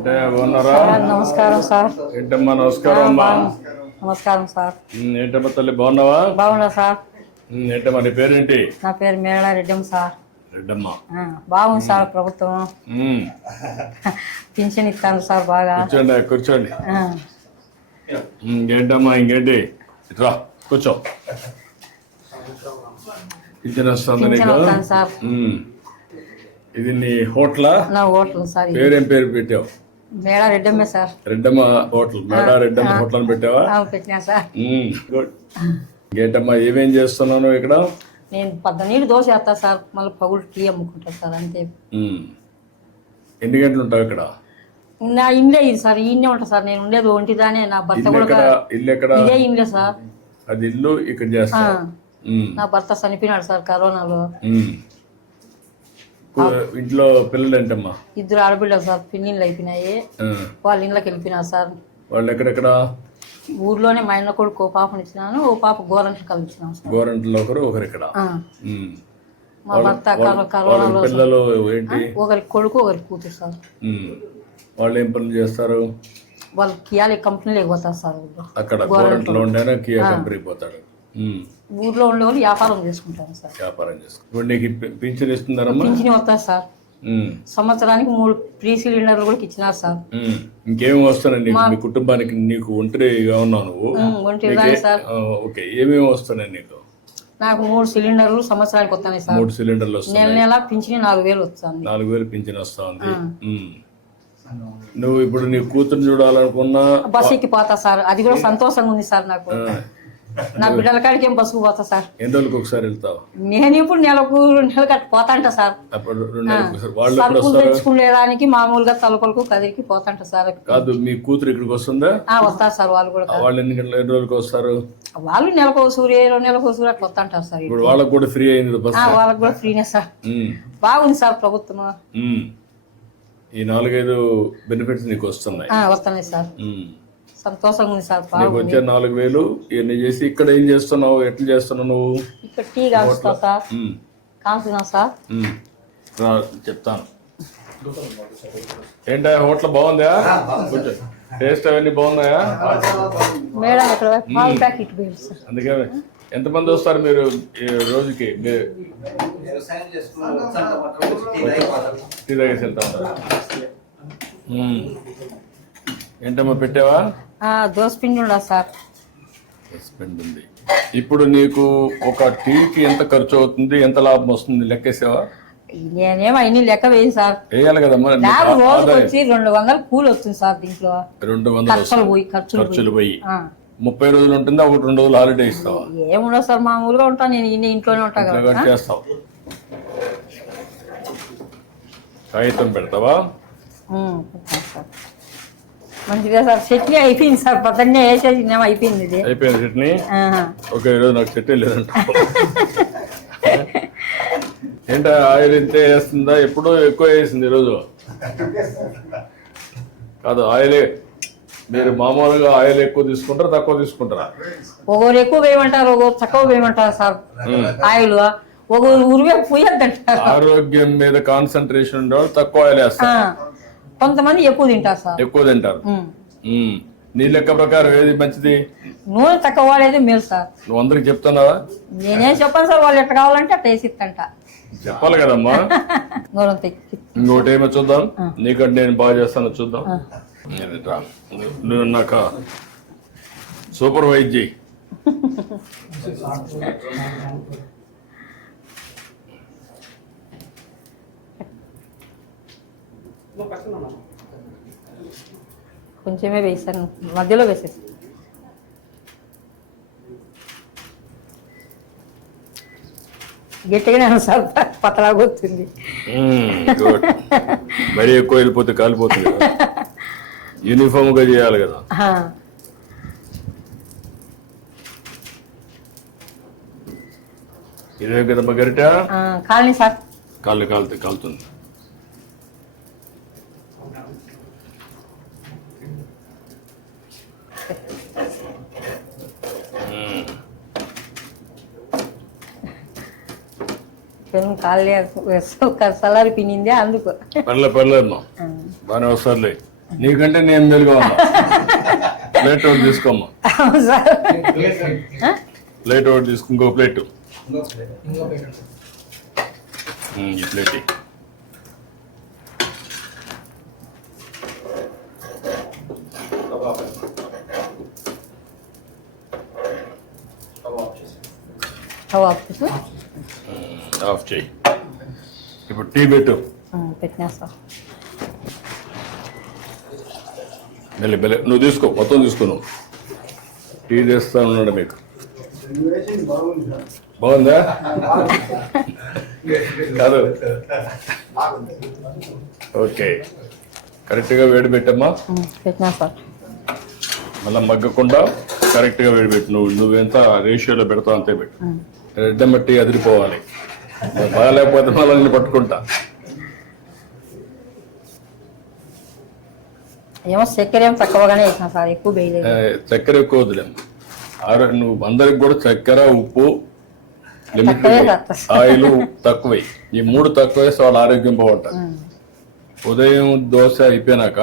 అంటే బాగున్నారా? నమస్కారం సార్. ఏంటమ్మా నమస్కారం అమ్మా. నమస్కారం సార్. ఏంటమ్మా తల్లి బాగున్నావా? బాగున్నా సార్. ఏంటమ్మా నీ పేరేంటి? నా పేరు మేళ రెడ్డమ్మ సార్. రెడ్డమ్మ. బాగుంది సార్ ప్రభుత్వం. పింఛన్ ఇస్తాను సార్ బాగా. కూర్చోండి కూర్చోండి. ఇంకేంటమ్మా ఇంకేంటి? ఇట్రా కూర్చో. పింఛన్ వస్తుంది నీకు? సార్ ఇది నీ హోటలా? నా హోటల్ సార్. పేరేం పేరు పెట్టావు? మేళ రెడ్డమ్మే sir. Reddamma hotel. Mela Reddamma hotel అని పెట్టావా? పెట్టినా సార్. గుడ్. ఇంకేంటమ్మా ఏమేం చేస్తున్నాను ఇక్కడ? నేను 12 దోశ వేస్తా సార్, మళ్ళీ పగులు టీ అమ్ముకుంటా సార్, అంతే. ఎన్ని గంటలు ఉంటావు ఇక్కడ? నా ఇండ్లే ఇది సార్, ఈయనే ఉంటా సార్. నేను ఉండేది ఒంటిదానే. నా భర్త కూడా ఇల్లు ఎక్కడ? ఇదే ఇండ్లే సార్. అది ఇల్లు ఇక్కడ చేస్తా. నా భర్త చనిపోయినాడు సార్ కరోనాలో. ఇంట్లో పిల్లలు ఏంటమ్మా? 2 ఆడపిల్లలు సార్. పిన్నిళ్ళు అయిపోయినాయి, వాళ్ళ ఇంట్లోకి వెళ్ళిపోయినా సార్. వాళ్ళు ఎక్కడెక్కడ? ఊర్లోనే. మా ఆయన కొడుకు ఓ పాపని ఇచ్చినాను, ఓ పాప గోరంట్లు కలిసినాం సార్. గోరంట్లో ఒకరు ఇక్కడ. మా భర్త కరోనాలో. పిల్లలు ఏంటి? ఒకరి కొడుకు ఒకరి కూతురు సార్. వాళ్ళు ఏం పనులు చేస్తారు? వాళ్ళు కియాలి కంపెనీలో పోతారు సార్. అక్కడ గోరంట్లో ఉండేనా కియా కంపెనీకి పోతాడు. ఊర్లో ఉండే వాళ్ళు వ్యాపారం చేసుకుంటారు సార్. వ్యాపారం చేసుకుంటారు. ఇప్పుడు నీకు పింఛన్ ఇస్తున్నారమ్మా? పింఛన్ వస్తారు సార్. సంవత్సరానికి 3 ఫ్రీ సిలిండర్లు కూడా ఇచ్చినారు సార్. ఇంకేమి వస్తున్నాయి మీ కుటుంబానికి? నీకు ఒంటరిగా ఉన్నావు నువ్వు? ఒంటరిగానే సార్. ఓకే. ఏమేమి వస్తున్నాయి నీకు? నాకు 3 సిలిండర్లు సంవత్సరానికి వస్తున్నాయి సార్. 3 సిలిండర్లు వస్తున్నాయి. నెల నెల పింఛన్ 4000 వస్తుంది. 4000 పింఛన్ వస్తా ఉంది. నువ్వు ఇప్పుడు నీ కూతురు చూడాలనుకున్నా బస్ ఎక్కి పోతా సార్. అది కూడా సంతోషంగా ఉంది సార్ నాకు. నా బిడ్డల కాడికి ఏం బస్సుకు పోతా సార్. ఎన్ని రోజులకు ఒకసారి వెళ్తావు? నేను ఇప్పుడు నెల కట్టి పోతాంట సార్. సరుకులు తెచ్చుకునేదానికి మామూలుగా తలుపులకు కదిరికి పోతాంట సార్. కాదు, మీ కూతురు ఇక్కడికి వస్తుందా? వస్తారు సార్ వాళ్ళు కూడా. వాళ్ళు ఎన్ని రోజులకు వస్తారు? వాళ్ళు నెలకు సూర్య 2 నెలలకు సూర్య అట్లా వస్తాంటారు సార్. ఇప్పుడు వాళ్ళకి కూడా ఫ్రీ అయింది బస్? వాళ్ళకి కూడా ఫ్రీనే సార్. బాగుంది సార్ ప్రభుత్వం. ఈ 4-5 బెనిఫిట్స్ నీకు వస్తున్నాయి? వస్తున్నాయి సార్. సంతోషంగా ఉంది సార్. నీకు వచ్చే 4000 ఇవన్నీ చేసి ఇక్కడ ఏం చేస్తున్నావు? ఎట్లా చేస్తున్నావు నువ్వు? ఇక్కడ టీ కాల్చుతావు సార్. కాల్చున్నా సార్. చెప్తాను. ఏంటా హోటల్ బాగుందా? టేస్ట్ అవన్నీ బాగున్నాయా? మేడం ఇక్కడ పాల ప్యాకెట్ సార్. అందుకే ఎంతమంది వస్తారు మీరు రోజుకి? టీ తాగేసి వెళ్తా ఉంటారా? ఏంటమ్మా పెట్టావా? దోసపిండి ఉండదు సార్. దోసపిండి ఉంది. ఇప్పుడు నీకు ఒక టీకి ఎంత ఖర్చు అవుతుంది, ఎంత లాభం వస్తుంది లెక్కేసావా? నేనేమో అన్ని లెక్క వేయి సార్. వేయాలి కదమ్మా. రోజు వచ్చి 200 కూలి వస్తుంది సార్. దీంట్లో 200 ఖర్చులు పోయి 30 రోజులు ఉంటుందా? 1-2 రోజులు హాలిడే ఇస్తావా? ఏముండదు సార్, మామూలుగా ఉంటాను నేను. ఇంట్లోనే ఉంటా కదా. చేస్తావు. కాగితం పెడతావా? మంచిగా సార్. చట్నీ అయిపోయింది సార్. పొద్దున్నే వేసేసి అయిపోయింది. ఇది అయిపోయింది చట్నీ. ఓకే. ఈరోజు నాకు చట్నీ లేదంట. ఏంటో ఆయిల్ ఇంతే వేస్తుందా? ఎప్పుడో ఎక్కువ వేసింది ఈరోజు. కాదు, ఆయిలే. మీరు మామూలుగా ఆయిల్ ఎక్కువ తీసుకుంటారా తక్కువ తీసుకుంటారా? ఒకరు ఎక్కువ వేయమంటారు, ఒకరు తక్కువ వేయమంటారు సార్. ఆయిల్ ఒకరు ఉరివే పోయొద్దంటారు. ఆరోగ్యం మీద కాన్సన్ట్రేషన్ ఉండేవాళ్ళు తక్కువ ఆయిల్ వేస్తారు. కొంతమంది ఎక్కువ తింటారు సార్. ఎక్కువ తింటారు. నీ లెక్క ప్రకారం ఏది మంచిది? నూనె తక్కువ వాడేది మేలు సార్. నువ్వు అందరికి చెప్తున్నావా? నేనేం చెప్పాను సార్. వాళ్ళు ఎట్లా కావాలంటే అట్లా వేసిస్తంట. చెప్పాలి కదమ్మా. ఇంకోటి ఏమో చూద్దాం. నీకంటే నేను బాగా చేస్తాను చూద్దాం. నువ్వు నాక సూపర్వైజ్ చేయి. కొంచెమే వేసాను, మధ్యలో వేసేసి. గట్టిగానే సార్, పతలాగా వస్తుంది. మరీ ఎక్కువ వెళ్ళిపోతే కాలిపోతుంది. యూనిఫామ్ గా చేయాలి కదా. ఇదే కదమ్మా గరిట? Colony sir. కాలుతుంది. కాలే సలారి పిన్నిందే అందుకు. పర్లేదమ్మా, బాగానే వస్తారులే. నీకంటే నేను మెలుగా ఉన్నా. ప్లేట్ ఒకటి తీసుకోమ్మా, అవును సార్. ప్లేట్ ఒకటి తీసుకో, ఇంకో ప్లేట్ ఈ ప్లేట్ ఇయ్యి. ఆఫ్ చేయి. ఇప్పుడు టీ పెట్టు. పెట్టినా సార్. మెల్లి నువ్వు తీసుకో, మొత్తం తీసుకో. నువ్వు టీ చేస్తా ఉన్నాడు మీకు. బాగుందా? కాదు, ఓకే. కరెక్ట్గా వేడి పెట్టమ్మా. పెట్టినా సార్. మళ్ళీ మగ్గకుండా కరెక్ట్గా వేడి పెట్టు. నువ్వెంత రేషియోలో పెడతావు అంతే పెట్టు. రెడ్డం బట్టి అదిరిపోవాలి. బాగాలేకపోతే మళ్ళీ పట్టుకుంటా. ఏమో చక్కెర ఏమో తక్కువగానే వేసిన సార్, ఎక్కువ వేయలేదు. చక్కెర ఎక్కువ వదిలేము. నువ్వు అందరికి కూడా చక్కెర, ఉప్పు, లిమిట్, ఆయిల్ తక్కువై, ఈ 3 తక్కువ వేస్తే వాళ్ళ ఆరోగ్యం బాగుంటుంది. ఉదయం దోశ అయిపోయినాక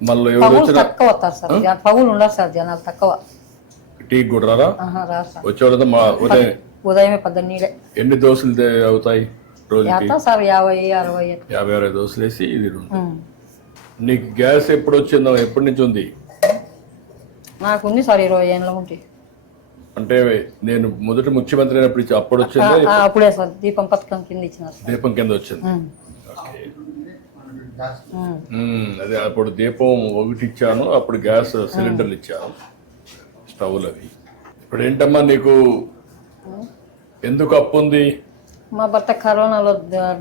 మళ్ళీ ఎవరు వచ్చినా తక్కువ వస్తారు సార్, పగులు ఉండదు సార్, జనాలు తక్కువ. టీ కూడా రారా? వచ్చేవాళ్ళతో మా ఉదయమే 12 ఎన్ని దోశలు అవుతాయి రోజుకి? సార్ 50-60. 50-60 దోశలు వేసి ఇది. నీకు గ్యాస్ ఎప్పుడు వచ్చిందో, ఎప్పటి నుంచి ఉంది? నాకు ఉంది సార్ 20 ఏళ్ళ ఉంటే. అంటే నేను మొదటి ముఖ్యమంత్రి అయినప్పుడు అప్పుడు వచ్చింది? అప్పుడే సార్, దీపం పథకం కింద ఇచ్చినారు. దీపం కింద వచ్చింది. అదే అప్పుడు దీపం ఒకటి ఇచ్చాను, అప్పుడు గ్యాస్ సిలిండర్లు ఇచ్చాను, స్టవ్లు అవి. ఇప్పుడు ఏంటమ్మా నీకు ఎందుకు అప్పు ఉంది? మా భర్త కరోనాలో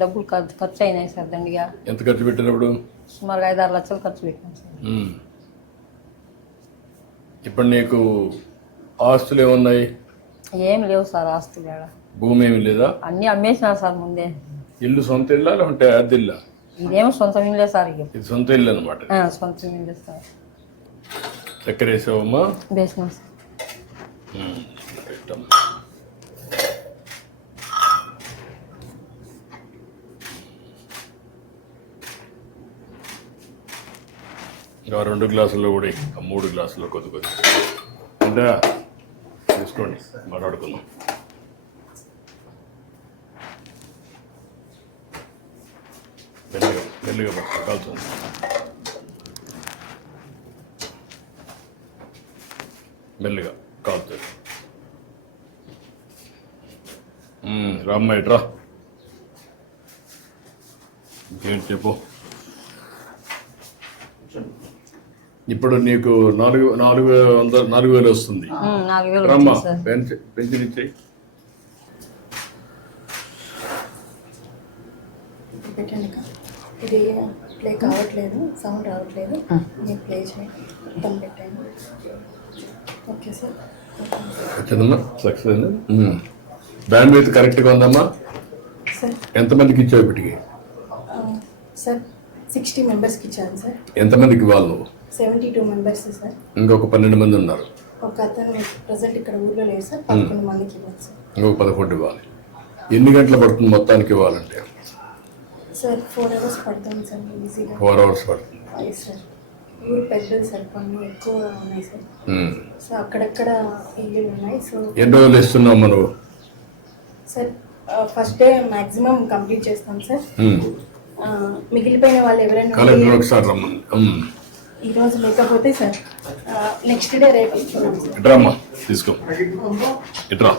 డబ్బులు ఖర్చు అయినాయి సార్ దండిగా. ఎంత ఖర్చు పెట్టినప్పుడు? సుమారుగా 5-6 లక్షలు ఖర్చు పెట్టాను సార్. ఇప్పుడు నీకు ఆస్తులు ఏమున్నాయి? ఏం లేవు సార్ ఆస్తులు. భూమి ఏమి లేదా? అన్ని అమ్మేసినారు సార్ ముందే. ఇల్లు సొంత ఇల్లా లేకుంటే అద్దెల్లా? ఇదేమో సొంత ఇల్లే సార్. ఇది సొంత ఇల్లు అనమాట. సొంత ఇల్లే సార్. చక్కెర వేసావమ్మా? వేసినాం సార్. ఇంకా 2 గ్లాసుల్లో కూడా 3 గ్లాసుల్లో కొద్ది అంటే తీసుకోండి, మాట్లాడుకుందాం. మెల్లిగా పట్టు, కాల్చండి. మెల్లిగా కాలుతుంది. రామ్మ ఇట్రా. ఇంకేంటి చెప్పు. ఇప్పుడు నీకు 4,000 వస్తుంది. రమ్మ పెన్షన్ ఇచ్చేయి. ఇది ప్లే కావట్లేదు, సౌండ్ రావట్లేదు. నేను ప్లే చేయడం పెట్టాను. Okay sir. వచ్చిందమ్మా, సక్సెస్ అయింది. బ్యాండ్ విత్ కరెక్ట్గా ఉందమ్మా. సార్ ఎంతమందికి ఇచ్చావు ఇప్పటికి? సార్ 60 మెంబర్స్కి ఇచ్చాను సార్. ఎంతమందికి ఇవ్వాలి నువ్వు? 72 మెంబర్స్ సార్. ఇంకొక 12 మంది ఉన్నారు. ఒక అతను ప్రజెంట్ ఇక్కడ ఊర్లో లేదు సార్. 11 మందికి ఇవ్వాలి సార్. ఇంకొక 11 ఇవ్వాలి. ఎన్ని గంటలు పడుతుంది మొత్తానికి ఇవ్వాలంటే? సార్ 4 అవర్స్ పడుతుంది సార్. ఈజీగా 4 అవర్స్ పడుతుంది. సార్ ఊరు పెద్దది సార్, పనులు ఎక్కువ ఉన్నాయి సార్. సో అక్కడక్కడ ఇల్లు ఉన్నాయి. సో ఎన్ని రోజులు ఇస్తున్నావు నువ్వు? Sir first day maximum complete చేస్తాం సార్. మిగిలిపోయిన వాళ్ళు ఎవరైనా ఈ రోజు లేకపోతే సార్ నెక్స్ట్ డే రేపు ఇస్తున్నాం సార్. ఇట్రామ్మా, తీసుకో. ఇట్రా.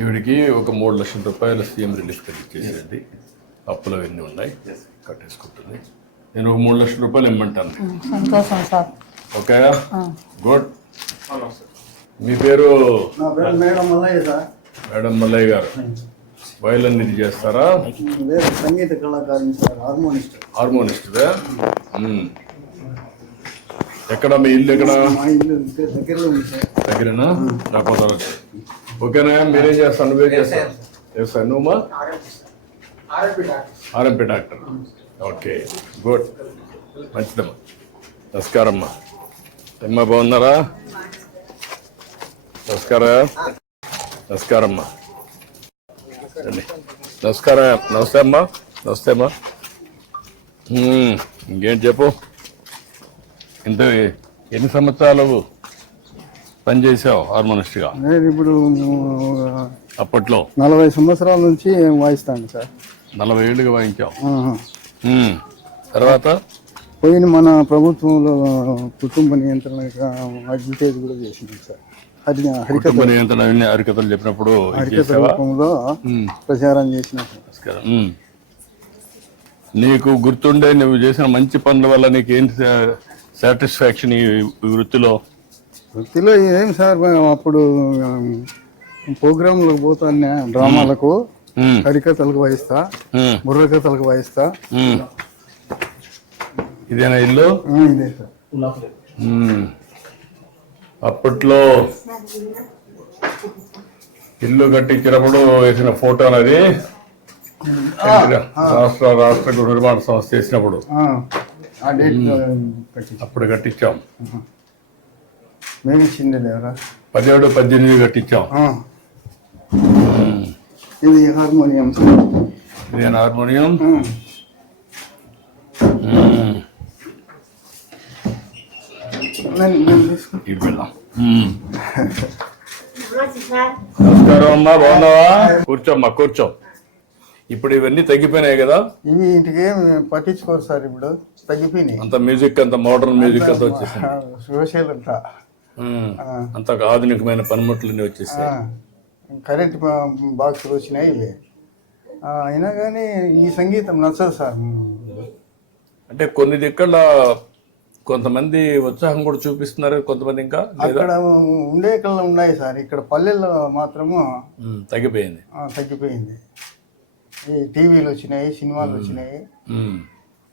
ఈవిడికి ఒక 3 లక్షల రూపాయల సీఎం రిలీఫ్ ఇచ్చేసేది. అప్పులు అవన్నీ ఉన్నాయి, కట్టేసుకుంటుంది. నేను ఒక 3 లక్షల రూపాయలు ఇమ్మంటాను. సంతోషం సార్. Okay, good. మీ పేరు? మేడం మల్లయ్య సార్. మేడం మల్లయ్య గారు వయలిన్ ఇది చేస్తారా? సంగీత కళాకారుని సార్, హార్మోనిస్ట్. హార్మోనిస్ట్దా? ఎక్కడ మీ ఇల్లు? ఎక్కడ? మా ఇల్లు దగ్గరలో ఉంది సార్. దగ్గరేనా? రాకపోతారు. ఓకేనా? మీరేం చేస్తాను? నువ్వేం చేస్తాను? చేస్తాను నువ్వు? RMP doctor. ఓకే, గుడ్, మంచిదమ్మా. నమస్కారమ్మా. అమ్మా బాగున్నారా? నమస్కారమ్మా. రండి. నమస్కారం. నమస్తే అమ్మా. నమస్తే అమ్మా. ఇంకేంటి చెప్పు. ఇంత ఎన్ని సంవత్సరాలు పనిచేసావు హార్మోనిస్ట్గా? నేను ఇప్పుడు అప్పట్లో 40 సంవత్సరాల నుంచి వాయిస్తాను సార్. 40 ఏళ్ళుగా వాయించావు. ఆహా. తర్వాత పోయిన మన ప్రభుత్వంలో కుటుంబ నియంత్రణ అడ్వర్టైజ్ కూడా చేసింది సార్. హరికథ కుటుంబ నియంత్రణ అన్ని హరికథలు చెప్పినప్పుడు హరికథ రూపంలో ప్రచారం చేసిన సార్. నీకు గుర్తుండే నువ్వు చేసిన మంచి పనుల వల్ల నీకు ఏంటి సాటిస్ఫాక్షన్ ఈ వృత్తిలో? వృత్తిలో ఏం సార్, అప్పుడు ప్రోగ్రాంలకు పోతాను, డ్రామాలకు, హరికథలకు వాయిస్తా, బుర్రకథలకు వాయిస్తా. ఇదేనా ఇల్లు? ఇదే సార్. అప్పట్లో ఇల్లు కట్టించినప్పుడు వేసిన ఫోటో అనేది రాష్ట్ర గృహ నిర్మాణ సంస్థ చేసినప్పుడు అప్పుడు కట్టించాం. మేము ఇచ్చింది లేవరా 17, 18 కట్టించాం. ఇది హార్మోనియం. ఇదేనా హార్మోనియం? ఇటు వెళ్దాం. నమస్కారం అమ్మా, బాగున్నావా? కూర్చోమ్మా, కూర్చో. ఇప్పుడు ఇవన్నీ తగ్గిపోయినాయి కదా? ఇవి ఇంటికి పట్టించుకోరు సార్, ఇప్పుడు తగ్గిపోయినాయి. అంత మ్యూజిక్, అంత మోడర్న్ మ్యూజిక్ అంతా వచ్చేసింది. సోషల్ అంతా అంత ఆధునికమైన పనిముట్లన్నీ వచ్చేసాయి. కరెంట్ బాక్సులు వచ్చినాయి ఇవి. అయినా కానీ ఈ సంగీతం నచ్చదు సార్. అంటే కొన్ని దిక్కల కొంతమంది ఉత్సాహం కూడా చూపిస్తున్నారు, కొంతమంది ఇంకా అక్కడ ఉండే కళ్ళ ఉన్నాయి సార్. ఇక్కడ పల్లెల్లో మాత్రము తగ్గిపోయింది. ఈ టీవీలు వచ్చినాయి, సినిమాలు వచ్చినాయి,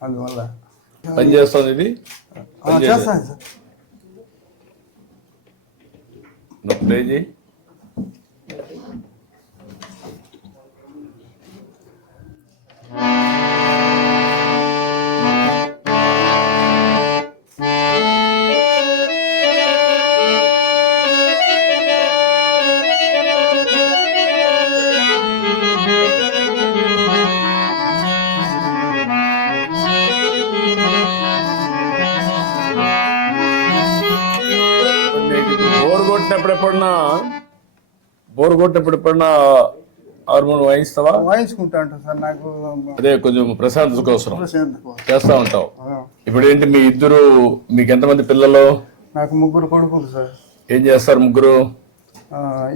అందువల్ల పని చేస్తుంది. ఇది చేస్తాను సార్. ప్లే చేయి. బోర్ కొట్టినప్పుడు ఎప్పుడన్నా హార్మోన్ వాయిస్తావా? వాయించుకుంటా ఉంటాను సార్. నాకు అదే కొంచెం ప్రశాంతత కోసం చేస్తా ఉంటావు. ఇప్పుడు ఏంటి మీ ఇద్దరు, మీకు ఎంతమంది పిల్లలు? నాకు 3 కొడుకులు సార్. ఏం చేస్తారు ముగ్గురు?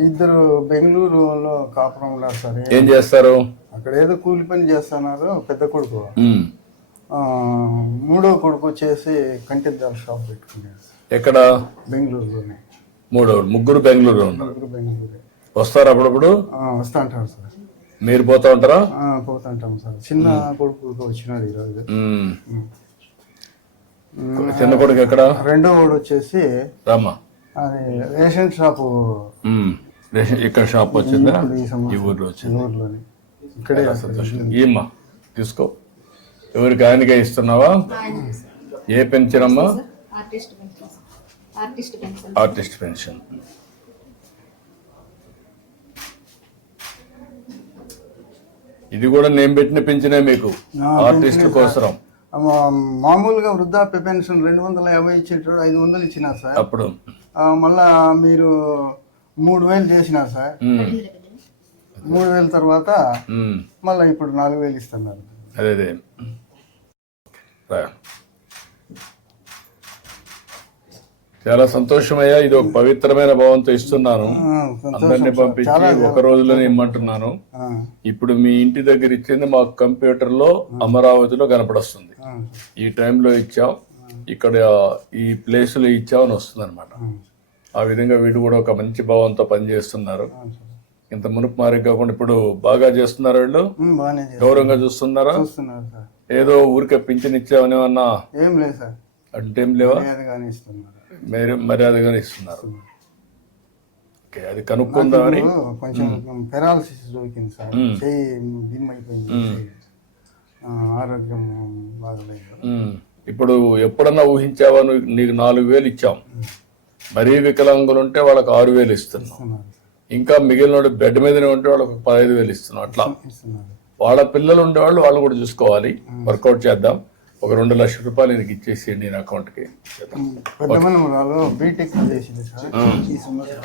ఇద్దరు బెంగళూరులో కాపురం ఉన్నారు సార్. ఏం చేస్తారు అక్కడ? ఏదో కూలి పని చేస్తున్నారు పెద్ద కొడుకు. మూడో కొడుకు వచ్చేసి కంటిద్దాల షాప్ పెట్టుకున్నాడు. ఎక్కడ? బెంగళూరులోనే. ముగ్గురు బెంగళూరులో ఉన్నారు. బెంగళూరు వస్తారు అప్పుడప్పుడు? వస్తా అంటారు సార్. మీరు పోతా ఉంటారా? పోతా ఉంటాం సార్. చిన్న కొడుకు వచ్చినాడు ఈరోజు. చిన్న కొడుకు ఎక్కడ? రెండో వాడు వచ్చేసి రామా, అది రేషన్ షాపు. ఇక్కడ షాప్ వచ్చిందా? ఈ ఊర్లో వచ్చింది. ఊర్లోనే ఇక్కడే. ఏమ్మా తీసుకో. ఎవరికి ఆయనకే ఇస్తున్నావా? ఏ పెన్షన్ అమ్మా? Artist pension. ఇది కూడా నేను పెట్టిన పెన్షనే మీకు, ఆర్టిస్టుల కోసం. మామూలుగా వృద్ధాప్య పెన్షన్ 250 ఇచ్చేటప్పుడు 500 ఇచ్చినారు సార్. అప్పుడు మళ్ళా మీరు 3000 చేసినారు సార్. 3000 తర్వాత మళ్ళీ ఇప్పుడు 4000 ఇస్తున్నారు. అదే చాలా సంతోషమయ్యా. ఇది ఒక పవిత్రమైన భావంతో ఇస్తున్నాను. అందరినీ పంపించి ఒక రోజులోనే ఇమ్మంటున్నాను. ఇప్పుడు మీ ఇంటి దగ్గర ఇచ్చింది మాకు కంప్యూటర్ లో అమరావతిలో కనపడొస్తుంది. ఈ టైంలో ఇచ్చాం, ఇక్కడ ఈ ప్లేస్ లో ఇచ్చావు అని వస్తుంది అనమాట. ఆ విధంగా వీడు కూడా ఒక మంచి భావంతో పనిచేస్తున్నారు. ఇంత మునుపు మారి కాకుండా ఇప్పుడు బాగా చేస్తున్నారు. వాళ్ళు గౌరవంగా చూస్తున్నారా? ఏదో ఊరికే పింఛన్ ఇచ్చామని అన్నా? ఏం లేదు సార్. అంటే ఏం లేవా? మర్యాదగానే ఇస్తున్నారు. అది కనుక్కుందామని. కొంచెం పెరాలసిస్ దొరికింది సార్. చెయ్యి భిన్నమైపోయింది, ఆరోగ్యం బాగలేదు. ఇప్పుడు ఎప్పుడన్నా ఊహించావా? నీకు 4000 ఇచ్చాం. మరీ వికలాంగులు ఉంటే వాళ్ళకి 6000 ఇస్తున్నాం. ఇంకా మిగిలిన బెడ్ మీదనే ఉంటే వాళ్ళకి 15,000 ఇస్తున్నాం. అట్లా వాళ్ళ పిల్లలు ఉండేవాళ్ళు వాళ్ళు కూడా చూసుకోవాలి. వర్కౌట్ చేద్దాం. ఒక 2 లక్షల రూపాయలు నీకు ఇచ్చేసి నేను అకౌంట్కి. పెద్ద మనవరాలు బీటెక్ చేసింది సార్ ఈ సంవత్సరం.